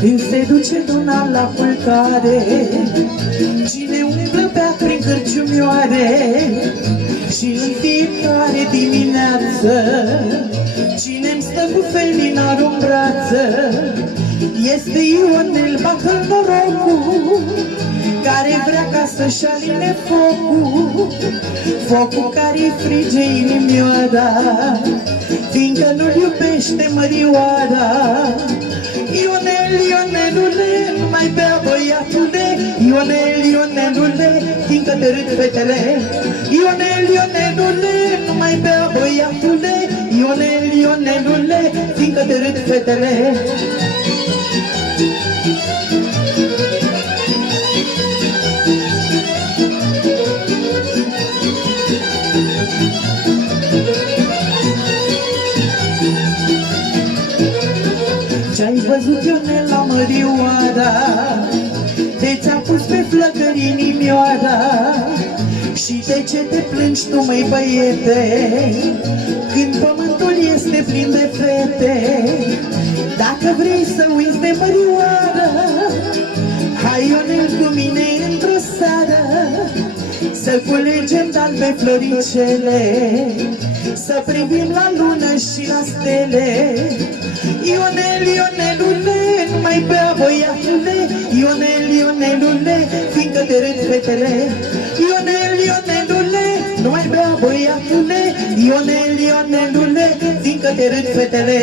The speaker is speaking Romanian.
Când se duce luna la culcare, cine umblă bea prin cârciumioare, și în fiecare dimineață cine-mi stă cu felinarul în brață, este Ionel, bată-l norocul, care vrea ca să-și aline focul, focul care-i frige inimioara, fiindcă nu-l iubește mărioara. Ionel, Ionelule, nu mai bea băiatule, Ionel, Ionelule, fiindcă te râd fetele. Ionel, Ionelule, nu mai bea băiatule, Ionel, Ionelule, fiindcă te râd fetele. Ce-ai văzut, Ionel, la mărioara, de ți-a pus pe flăcări inimioara? Și de ce te plângi tu, măi băiete, când pământul este plin de fete? Dacă vrei să uiți de mărioară, hai, Ionel, cu mine într-o seară, să culegem de-albe floricele, să privim la lună și la stele. Ionel, Ionelule, nu mai bea băiatule, Ionel, Ionelule, fiindcă te râd fetele. Ionel, Ionelule, nu mai bea băiatule, Ionel, Ionelule, fiindcă te râd fetele.